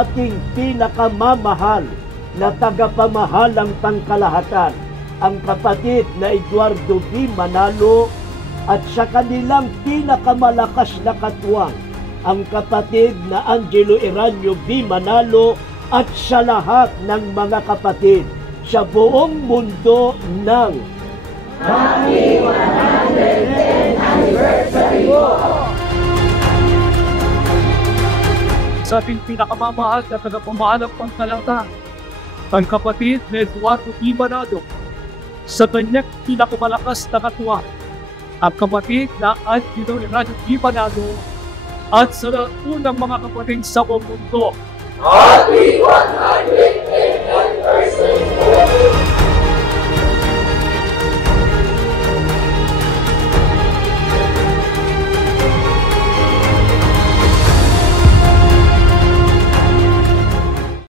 ating pinakamamahal na tagapamahalang pangkalahatan, ang kapatid na Eduardo B. Manalo, at sa kanilang pinakamalakas na katuwang, ang kapatid na Angelo Eranio B. Manalo, at sa lahat ng mga kapatid sa buong mundo ng Happy 110th Anniversary mo! Sa ating pinakamamahal na tagapamahalang pangkalahatan, ang kapatid na Eduardo B. Manalo, sa kanyang pinakamalakas na katuwang, ang kapatid na Angelo Eranio B. Manalo, at sa lahat ng mga kapatid sa buong mundo. Happy 110th Anniversary!